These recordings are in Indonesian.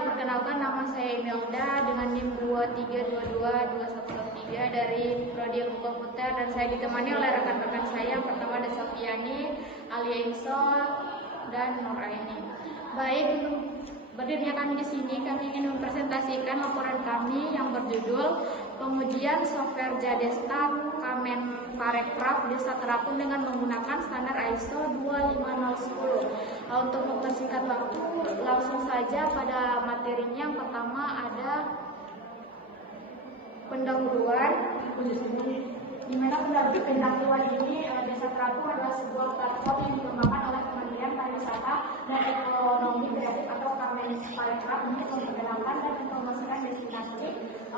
perkenalkan nama saya Imelda dengan NIM 23222113 dari Prodi Ilmu Komputer, dan saya ditemani oleh rekan-rekan saya. Yang pertama ada Safiani, Alia Insol, dan Nur Aini. Baik, untuk berdirinya kami di sini, kami ingin mempresentasikan laporan kami yang berjudul Pengujian Software Jadestat Kemenparekraf Desa Terapung dengan menggunakan standar ISO 25010. Untuk mempersingkat waktu, langsung saja pada materinya. Yang pertama ada pendahuluan, di mana pendahuluan ini Desa Terapung adalah sebuah platform yang dikembangkan oleh Kementerian Pariwisata dan Ekonomi Kreatif atau Kemenparekraf untuk memperkenalkan dan mempromosikan destinasi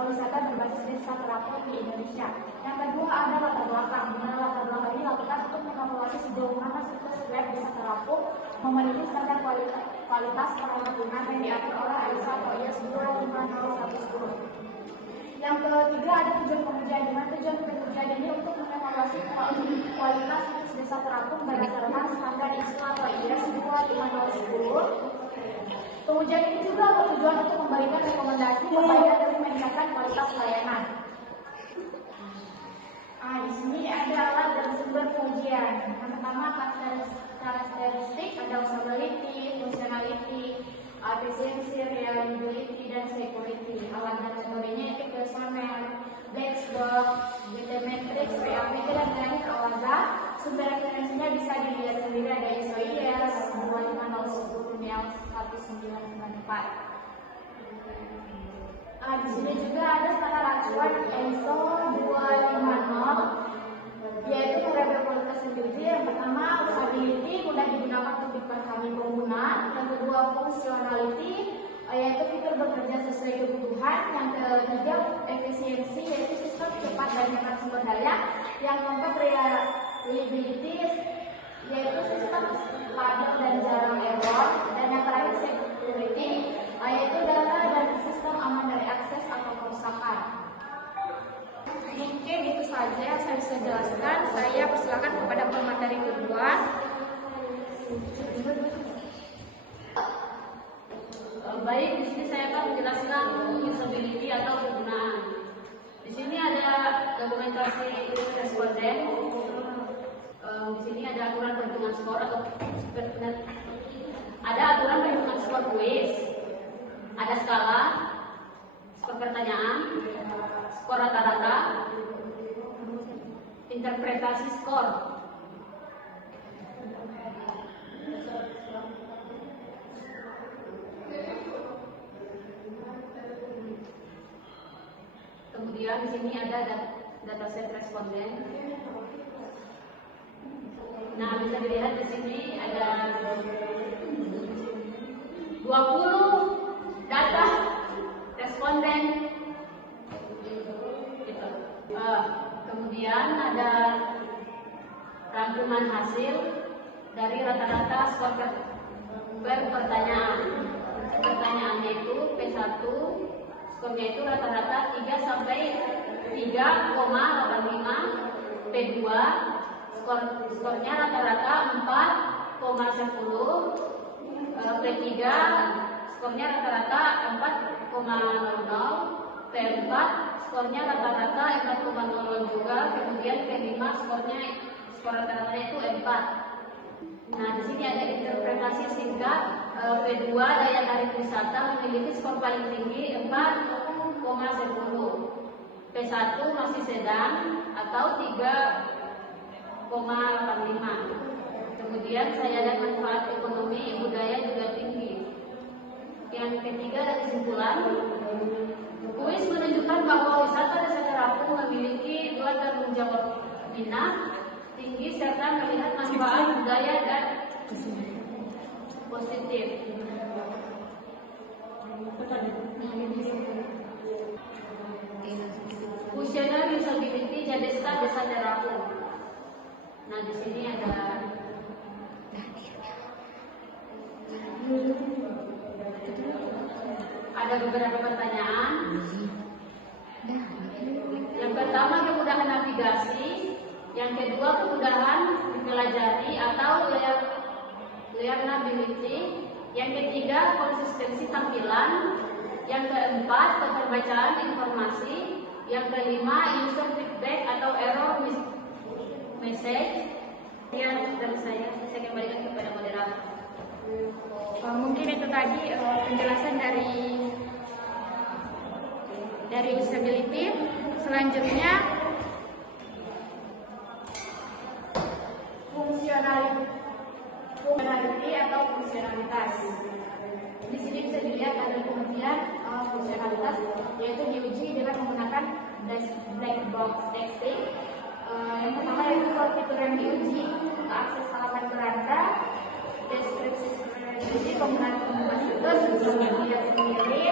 wisata berbasis Desa Terapung di Indonesia. Yang kedua ada latar belakang, di mana latar belakang ini dilakukan untuk mengevaluasi sejauh mana situs web Desa Terapung memiliki standar kualitas keamanan yang diatur oleh ISO atau IAS 25010. Yang ketiga ada tujuan pengujian, di mana tujuan pengujian ini untuk mengevaluasi kualitas situs Desa Terapung berdasarkan standar ISO atau IAS 25010. Pengujian ini juga bertujuan untuk memberikan rekomendasi perbaikan dan meningkatkan kualitas pelayanan. Di sini ada alat dan sumber pengujian. Yang pertama karakteristik, ada usability, functionality, efficiency, reliability, dan security. Alat dan sumbernya itu XML, Blackbox, GTmetrix, PHP, dan lain Awaza. Sumber referensinya bisa dilihat sendiri, ada ISO IAS 25010 yang 1994. Di sini juga ada standar acuan ISO 250, yaitu variabel kualitas security. Yang pertama usability, mudah digunakan untuk dipahami pengguna. Yang kedua functionality, yaitu fitur bekerja sesuai kebutuhan. Yang ketiga efisiensi, yaitu sistem cepat dan hemat sumber daya. Yang keempat reliability, yaitu sistem stabil dan jarang error. Dan yang terakhir security, yaitu data dan sistem aman dari akses atau kerusakan. Mungkin itu saja yang saya bisa jelaskan. Saya persilakan kepada pemateri kedua. Baik, di sini saya akan menjelaskan usability atau penggunaan. Di sini ada dokumentasi responden. Di sini ada aturan perhitungan skor atau ada aturan perhitungan skor kuis. Ada skala, skor pertanyaan, skor rata-rata, interpretasi skor. Kemudian di sini ada dataset responden. Nah, bisa dilihat di sini ada 20 data responden. Gitu. Kemudian ada rangkuman hasil dari rata-rata skor per pertanyaan. Pertanyaannya itu P1, skornya itu rata-rata 3 sampai 3,85. P2, skornya rata-rata 4,10. P3, skornya rata-rata 4,00. P4, skornya rata-rata 4,00 juga. Kemudian P5, skor rata-ratanya itu 4. Nah, di sini ada interpretasi singkat. P2, daya tarik wisata, memiliki skor paling tinggi 4,10. P1 masih sedang atau 3,85. Kemudian saya lihat manfaat ekonomi budaya juga tinggi. Yang ketiga ada kesimpulan. Kuis menunjukkan bahwa wisata Desa Terapung memiliki 2 tanggung jawab minat tinggi serta melihat manfaat budaya dan positif. Kuesioner usability Jadestat Desa Terapung. Nah, di sini ada beberapa pertanyaan. Yang pertama kemudahan navigasi, yang kedua kemudahan mempelajari atau learnability, yang ketiga konsistensi tampilan, keempat, keterbacaan informasi. Yang kelima, user feedback atau error message. Sekian dari saya kembalikan kepada moderator. Mungkin itu tadi penjelasan dari usability. Selanjutnya fungsionality atau fungsionalitas. Di sini bisa dilihat ada pengertian fungsionalitas, yaitu diuji dengan menggunakan black box testing. Yang pertama yaitu fitur yang diuji, akses halaman beranda, deskripsi strategi, penggunaan pengumuman situs, dilihat sendiri.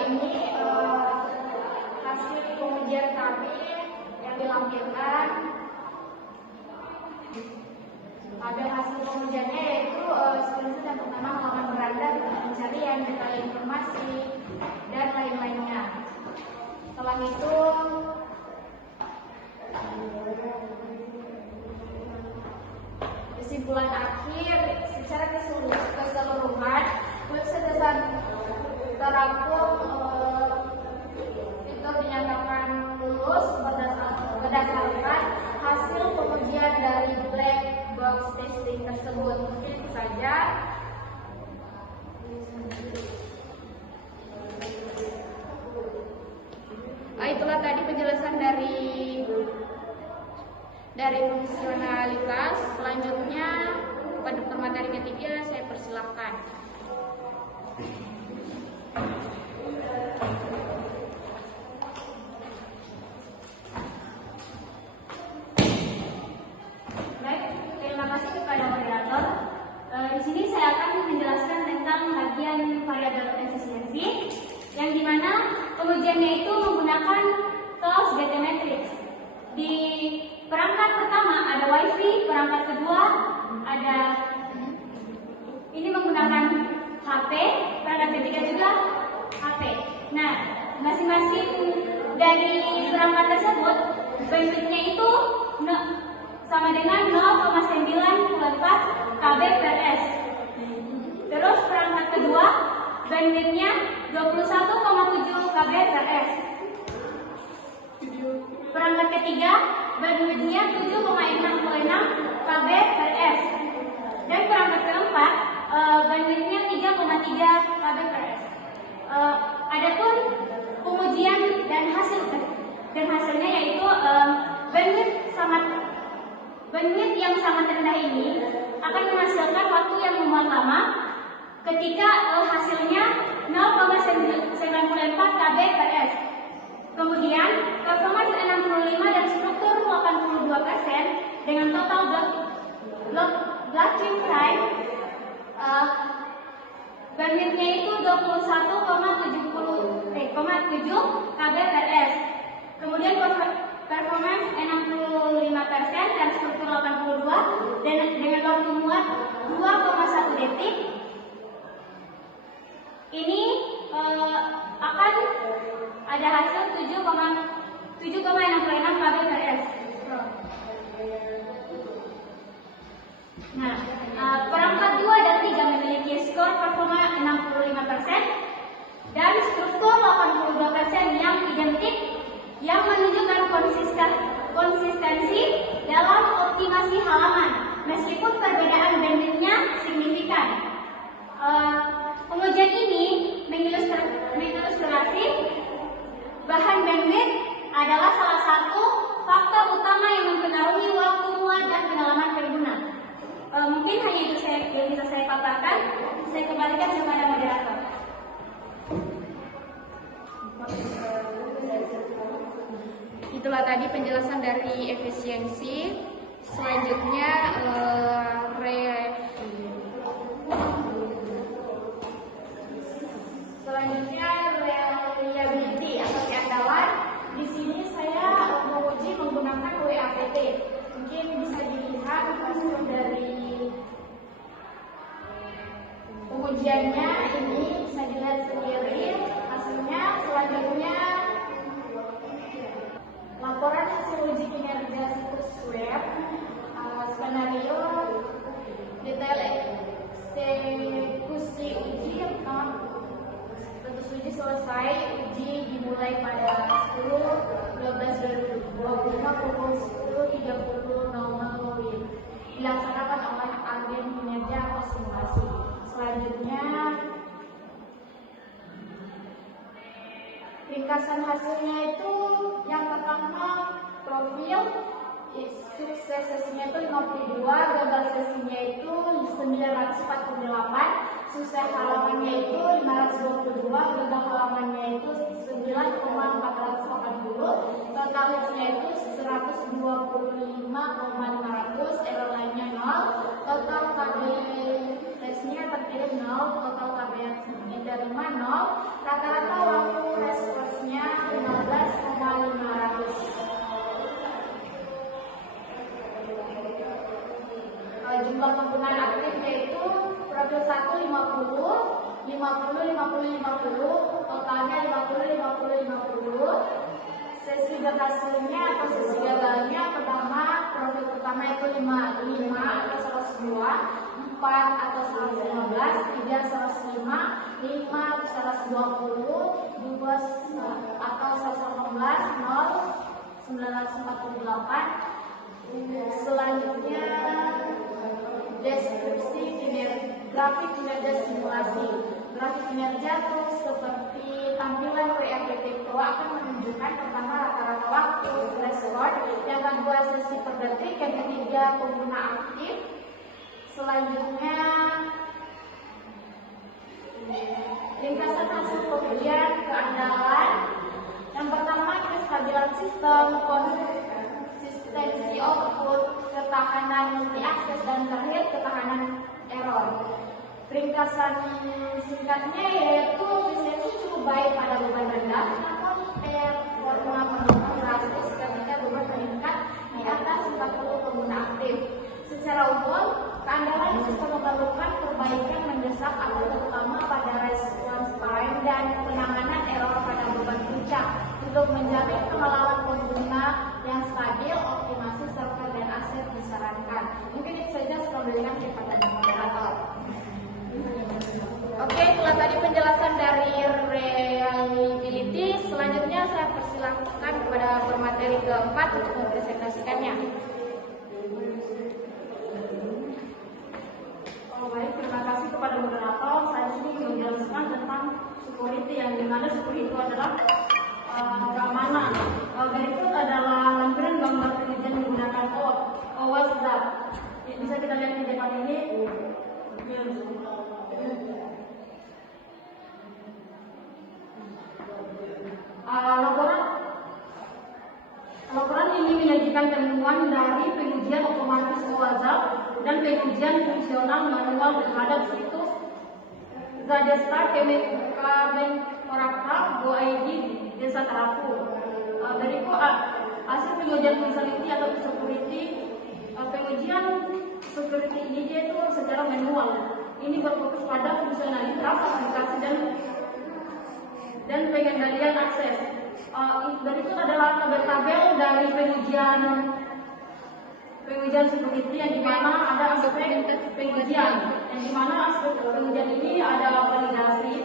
Ini hasil pengujian kami yang dilampirkan. Ada hasil pengujiannya yaitu screenshot yang pertama halaman beranda, pencarian, detail informasi, dan lain-lainnya. Setelah itu kesimpulan akhir secara keseluruhan website dasar terapung itu dinyatakan lulus berdasarkan hasil pengujian dari black box testing tersebut. Mungkin itu saja. Itulah tadi penjelasan dari fungsionalitas. Selanjutnya pada materi ketiga saya persilahkan. Baik, terima kasih kepada moderator. Di sini saya akan menjelaskan tentang bagian variabel efisiensi, yang dimana pengujiannya itu menggunakan tools data matrix. Di perangkat pertama ada WiFi, perangkat kedua ada ini menggunakan HP, perangkat ketiga juga HP. Nah, masing-masing dari perangkat tersebut bandwidth-nya itu sama dengan 0,94 kbps. Terus perangkat kedua bandwidth-nya 21,7 kbps. Perangkat ketiga bandwidth-nya 7,66 kbps. Dan perangkat keempat bandwidth-nya 3,3 kbps. Adapun pengujian dan hasilnya yaitu bandwidth yang sangat rendah ini akan menghasilkan waktu yang memuat lama ketika hasilnya 0,94 kbps. Kemudian performance 65 dan struktur 82% dengan total blocking time bandwidth-nya itu 21,7 kbps. Kemudian performance 65% dan struktur 82 dan dengan waktu muat 2,1 detik. Ini akan ada hasil 7,66 kbps. Nah, perangkat 2 dan 3 memiliki skor performa 65% dan struktur 82% yang identik, yang menunjukkan konsistensi dalam optimasi halaman meskipun perbedaan bandwidth-nya signifikan. Pengujian ini mengilustrasi bahan bandwidth adalah salah satu faktor utama yang mempengaruhi waktu muat dan pengalaman pengguna. Mungkin hanya itu yang bisa saya paparkan. Saya kembalikan kepada moderator. Itulah tadi penjelasan dari efisiensi. Selanjutnya reliability atau keandalan. Di sini saya menguji menggunakan WAPT. Mungkin bisa dilihat hasil dari pengujiannya ini, bisa dilihat sendiri hasilnya. Selanjutnya laporan hasil uji kinerja situs web, skenario selesai, uji dimulai pada 10/12/2025 pukul 10.30 WIB. Dilaksanakan oleh agen kinerja atau simulasi. Selanjutnya, ringkasan hasilnya itu yang pertama profil, sukses sesinya itu 52, gagal sesinya itu 948, sukses halamannya itu 522, gagal halamannya itu 9,480, total hitsnya itu 125,500, error lainnya 0, total KB tesnya terkirim 0, total KB yang diterima 0, rata-rata waktu responsnya 15,500. Jumlah penggunaan aktif yaitu profil 1 50, 50, totalnya 50. Sesi berhasilnya atau sesi gagalnya pertama, profil pertama itu 5 atau 102, 4 atau 115, 3 105, 5 120, 2 atau 118, 0 948. Selanjutnya deskripsi grafik kinerja simulasi. Grafik kinerja itu seperti tampilan PRPT Pro akan menunjukkan pertama rata-rata waktu, threshold, yang kedua sesi per detik, yang ketiga pengguna aktif. Selanjutnya ringkasan hasil pengujian keandalan. Yang pertama kestabilan sistem, konsistensi output, ketahanan multi akses, dan terakhir ketahanan error. Ringkasan singkatnya yaitu efisiensi cukup baik pada beban rendah, namun performa menurun drastis ketika beban meningkat di atas 40 pengguna aktif. Secara umum, keandalan sistem memerlukan perbaikan mendesak atau terutama pada respons time dan penanganan error pada beban puncak untuk menjamin pengalaman pengguna yang stabil, optimasi server dan aset disarankan. Mungkin itu saja saya berikan kepada moderator. Oke, itulah tadi penjelasan dari reliability. Selanjutnya saya persilahkan kepada pemateri keempat untuk mempresentasikannya. Baik, terima kasih kepada moderator. Saya sini menjelaskan tentang security, yang dimana security itu adalah keamanan. Berikut adalah lampiran gambar penelitian menggunakan OWASP. Bisa kita lihat di depan ini. Laporan ini menyajikan temuan dari pengujian otomatis OWASP dan pengujian fungsional manual terhadap situs Zadestar Kemenkorakta Go.id Desa Terapu. Berikut hasil pengujian functionality atau security. Pengujian security ini yaitu secara manual. Ini berfokus pada fungsionalitas aplikasi dan pengendalian akses. Berikut adalah tabel-tabel dari pengujian security, yang dimana ada aspek pengujian, yang dimana aspek pengujian ini ada validasi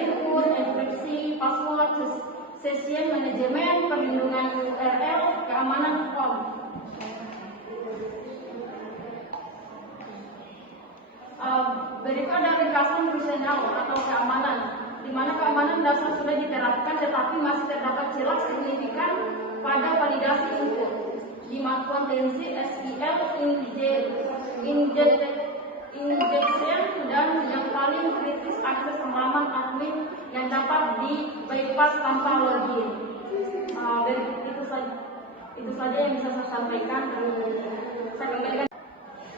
input, enkripsi, password, session manajemen, perlindungan URL, keamanan form. Berikut ada ringkasan fungsional atau keamanan, di mana keamanan dasar sudah diterapkan tetapi masih terdapat celah signifikan pada validasi input. Di kontensi SQL injection dan yang paling kritis akses halaman admin yang dapat di bypass tanpa login. Itu saja yang bisa saya sampaikan. Saya kembalikan.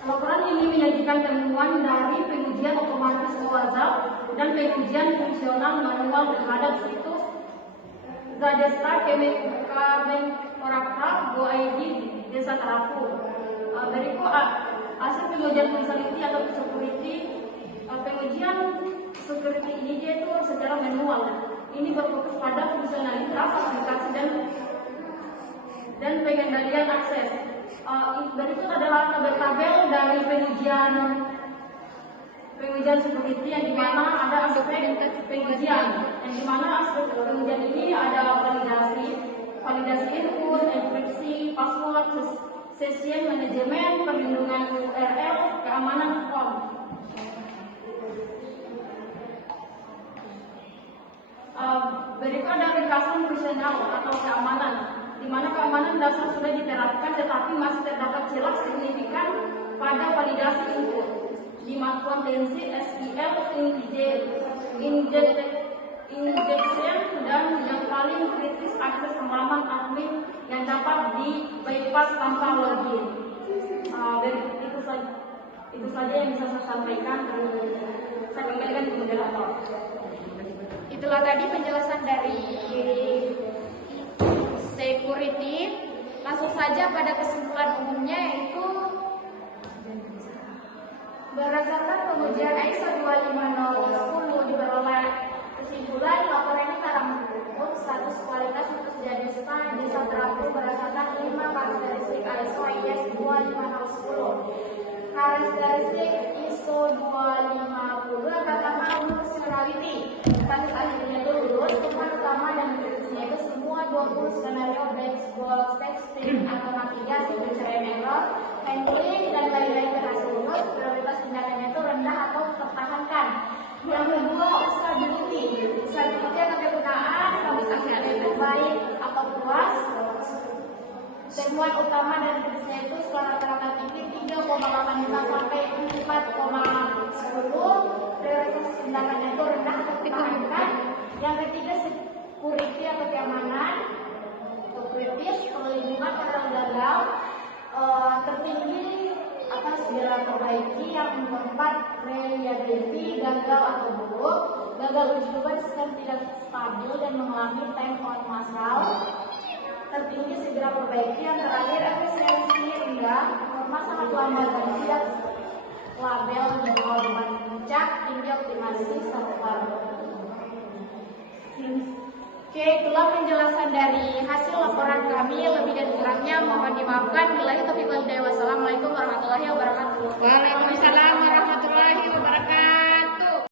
Laporan ini menyajikan temuan dari pengujian otomatis OWASP dan pengujian fungsional manual terhadap situs Zadestar Kemenkorakta Go.id Desa Terapu. Berikut hasil pengujian functionality atau security. Pengujian security ini yaitu secara manual. Ini berfokus pada fungsionalitas aplikasi dan pengendalian akses. Berikut adalah tabel-tabel dari pengujian pengujian security yang dimana ada aspek pengujian, yang dimana aspek pengujian ini ada validasi input, enkripsi, password, session manajemen, perlindungan URL, keamanan form. Berikut ada ringkasan fungsional atau keamanan, di mana keamanan dasar sudah diterapkan tetapi masih terdapat celah signifikan pada validasi input, di potensi SQL injection dan yang paling kritis akses halaman admin yang dapat di bypass tanpa login. Itu saja yang bisa saya sampaikan. Saya kembalikan ke moderator. Itulah tadi penjelasan dari security. Langsung saja pada kesimpulan umumnya, yaitu berdasarkan pengujian ISO 25010 diperoleh kesimpulan laporan ini telah mendukung status kualitas untuk jenisnya desa terapung berdasarkan 5 karakteristik ISO IS 25010. Karakteristik ISO 250 pertama functionality, status akhirnya itu lulus, tujuan utama dan prinsipnya itu semua 20 skenario baseball spek atau navigasi pencarian error, handling dan lain-lain berhasil lulus. Prioritas tindakannya itu rendah atau tertahankan. Yang kedua, stability atau kegunaan, status akhirnya itu baik atau puas. Temuan utama dan kritisnya itu skala rata-rata tinggi 3,85 sampai 4,10. Prioritas tindakannya itu rendah atau tertahankan. Yang ketiga, security atau keamanan atau kritis, perlindungan pada gagal. Tertinggi akan segera perbaiki. Yang keempat, reliability, gagal atau buruk. Gagal uji coba sistem tidak stabil dan mengalami time on massal. Tertinggi segera perbaiki. Yang terakhir, efisiensi rendah, performa sangat lambat dan tidak label di bawah beban puncak. Tinggi optimasi server. Oke, itulah penjelasan dari hasil laporan kami. Lebih dan kurangnya mohon dimaafkan. Bila itu, wassalamualaikum